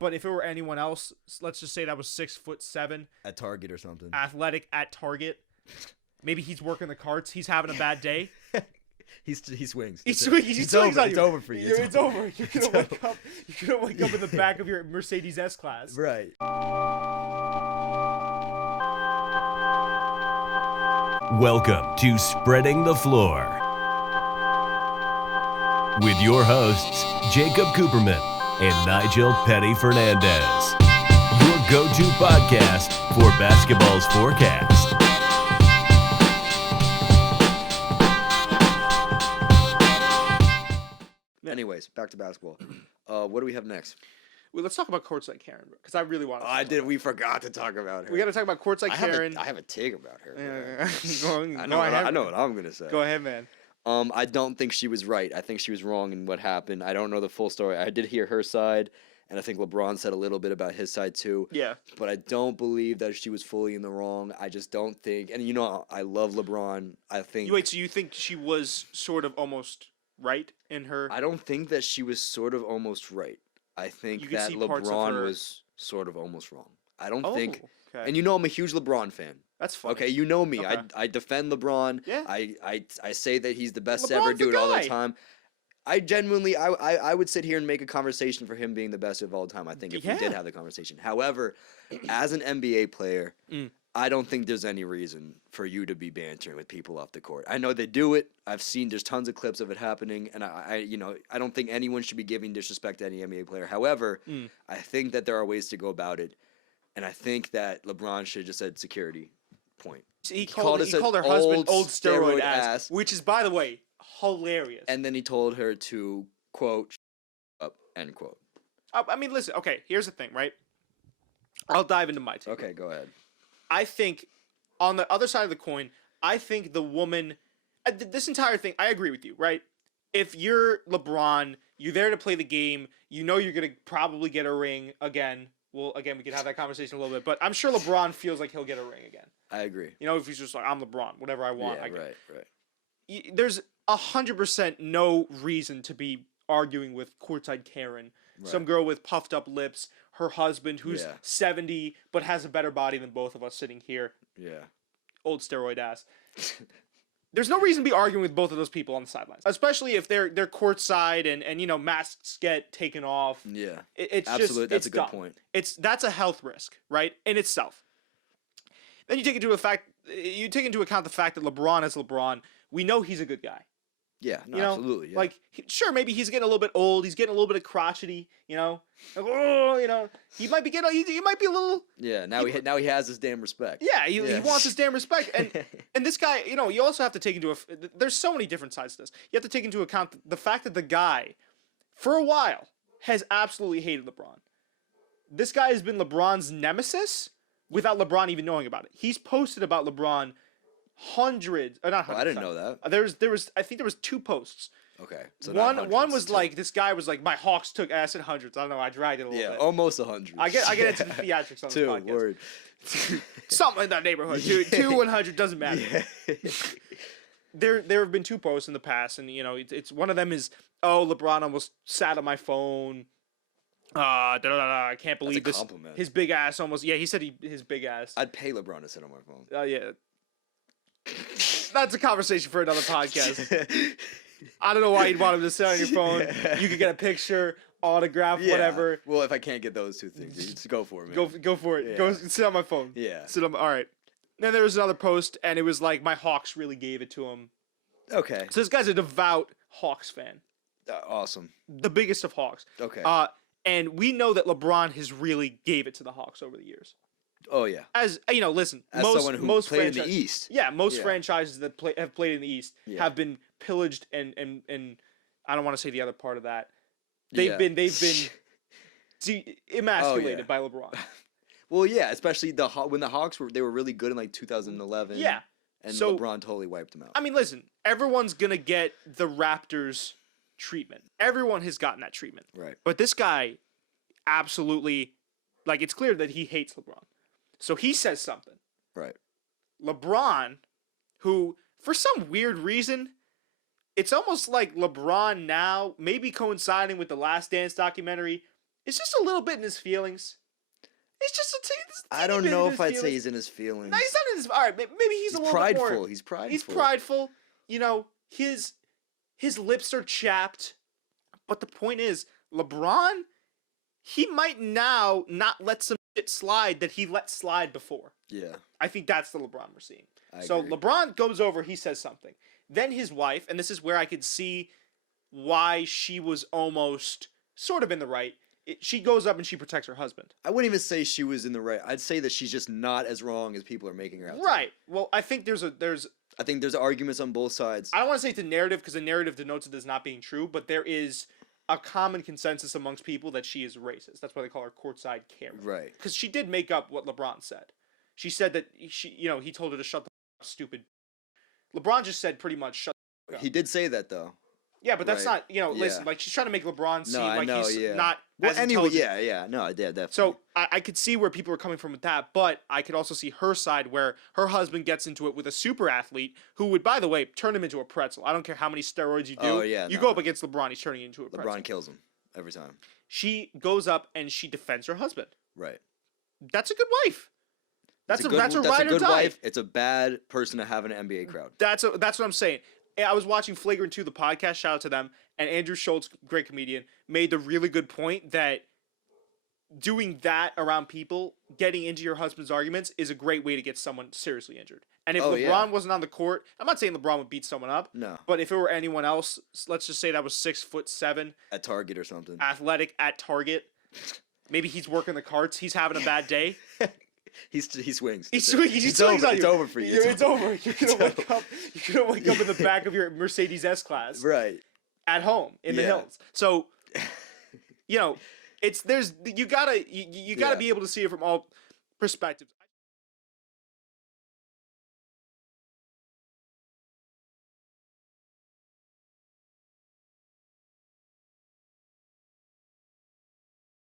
But if it were anyone else, let's just say that was 6'7" at Target or something. athletic at Target. Maybe he's working the carts. He's having a bad day. He swings. He swings on you. It's over for you. It's over. You're gonna wake up in the back of your Mercedes S-Class. Right. Welcome to Spreading the Floor with your hosts, Jacob Cooperman and Nigel Petty Fernandez. Your go-to podcast for basketball's forecast. Anyways, back to basketball. What do we have next? Well, let's talk about Courtside Karen, because I really want to. We forgot to talk about her. We got to talk about Courtside Karen. I have a take about her. I know what I'm gonna say. Go ahead, man. I don't think she was right. I think she was wrong in what happened. I don't know the full story. I did hear her side, and I think LeBron said a little bit about his side too. Yeah. But I don't believe that she was fully in the wrong. I just don't think. And I love LeBron. I think. Wait, so you think she was sort of almost right in her? I don't think that she was sort of almost right. I think that LeBron was sort of almost wrong. I don't think. Okay. And I'm a huge LeBron fan. That's funny. Okay, you know me. Okay. I defend LeBron. Yeah. I say that he's the best LeBron's ever. Do it all the guy. time. I genuinely, I would sit here and make a conversation for him being the best of all time. I think if we did have the conversation. However, as an NBA player, I don't think there's any reason for you to be bantering with people off the court. I know they do it. I've seen there's tons of clips of it happening, and I don't think anyone should be giving disrespect to any NBA player. However, I think that there are ways to go about it, and I think that LeBron should have just said security point. He called her husband old steroid ass, which is, by the way, hilarious. And then he told her to quote up end quote. I mean, listen. Okay, here's the thing, right? I'll dive into my take. Okay, go ahead. I think on the other side of the coin, I think the woman, this entire thing, I agree with you, right? If you're LeBron, you're there to play the game, you're going to probably get a ring again. Well, again, we can have that conversation a little bit, but I'm sure LeBron feels like he'll get a ring again. I agree. If he's just like, I'm LeBron, whatever I want, I get. Right. There's 100% no reason to be arguing with Courtside Karen, some girl with puffed up lips, her husband who's 70 but has a better body than both of us sitting here. Yeah. Old steroid ass. There's no reason to be arguing with both of those people on the sidelines, especially if they're courtside and masks get taken off. Yeah. It's absolutely. Just, that's it's a good dumb. point. That's a health risk, right, in itself. Then you take into account the fact that LeBron is LeBron. We know he's a good guy. Yeah, absolutely. Yeah. Sure, maybe he's getting a little bit old. He's getting a little bit of crotchety. He might be he might be a little. Yeah. Now he has his damn respect. Yeah, he wants his damn respect. And this guy, you also have to take into there's so many different sides to this. You have to take into account the fact that the guy, for a while, has absolutely hated LeBron. This guy has been LeBron's nemesis without LeBron even knowing about it. He's posted about LeBron. Hundreds, not hundreds. I didn't know that. I think there was 2 posts. Okay. So one was like, this guy was like, my Hawks took ass in hundreds. I don't know. I dragged it a little bit. Yeah, almost 100. I get into the theatrics on this podcast. 2 word. Something in that neighborhood. 2 100 doesn't matter. Yeah. There have been 2 posts in the past, and it's one of them is, LeBron almost sat on my phone. I can't believe That's a compliment. His big ass almost. Yeah, he said his big ass. I'd pay LeBron to sit on my phone. Yeah. That's a conversation for another podcast. I don't know why you'd want him to sit on your phone. You could get a picture, autograph, whatever. Well, if I can't get those 2 things, just go for it, man. Go for it. Yeah. Go sit on my phone. Yeah. All right. Then there was another post, and it was like, my Hawks really gave it to him. Okay. So this guy's a devout Hawks fan. Awesome. The biggest of Hawks. Okay. And we know that LeBron has really gave it to the Hawks over the years. Oh yeah. As listen, as most someone who most played in the East. Yeah, most franchises that have played in the East have been pillaged and I don't want to say the other part of that. They've been emasculated by LeBron. Well, yeah, especially when the Hawks were really good in like 2011. Yeah. And so, LeBron totally wiped them out. I mean, listen, everyone's going to get the Raptors treatment. Everyone has gotten that treatment. Right. But this guy absolutely, it's clear that he hates LeBron. So he says something. Right. LeBron, who, for some weird reason, it's almost like LeBron now, maybe coinciding with the Last Dance documentary, It's just a little bit in his feelings. It's just a I don't know if I'd say he's in his feelings. No, he's not in his. All right, maybe he's a little prideful. bit more. He's prideful. He's prideful. You know, his lips are chapped. But the point is, LeBron, he might now not let some shit slide that he let slide before. Yeah. I think that's the LeBron we're seeing. I So agree. LeBron goes over, he says something. Then his wife, and this is where I could see why she was almost sort of in the right. She goes up and she protects her husband. I wouldn't even say she was in the right. I'd say that she's just not as wrong as people are making her out. Right. Well, I think there's I think there's arguments on both sides. I don't want to say it's a narrative because the narrative denotes it as not being true, but there is a common consensus amongst people that she is racist. That's why they call her Courtside Karen. Right. Because she did make up what LeBron said. She said that he told her to shut the up, stupid. LeBron just said pretty much shut the up. He did say that though. Yeah, but that's Right. not, listen, Yeah. like she's trying to make LeBron seem I like know, he's yeah. not Well, as anyway, intelligent. no, I did definitely. So I could see where people are coming from with that, but I could also see her side where her husband gets into it with a super athlete who would, by the way, turn him into a pretzel. I don't care how many steroids you do. Oh, yeah, you no. go up against LeBron, he's turning you into a pretzel. LeBron kills him every time. She goes up and she defends her husband. Right. That's a good wife. That's a good ride or good die. wife. It's a bad person to have in an NBA crowd. That's what I'm saying. I was watching Flagrant 2, the podcast. Shout out to them. And Andrew Schultz, great comedian, made the really good point that doing that around people, getting into your husband's arguments, is a great way to get someone seriously injured. And if LeBron wasn't on the court, I'm not saying LeBron would beat someone up. No. But if it were anyone else, let's just say that was 6'7", At Target or something. athletic at Target. Maybe he's working the carts. He's having a bad day. He swings. He swings It's on you. It's over for you. It's over. You're gonna wake up in the back of your Mercedes S-Class Right. at home in the Yeah. hills. So, you gotta be able to see it from all perspectives.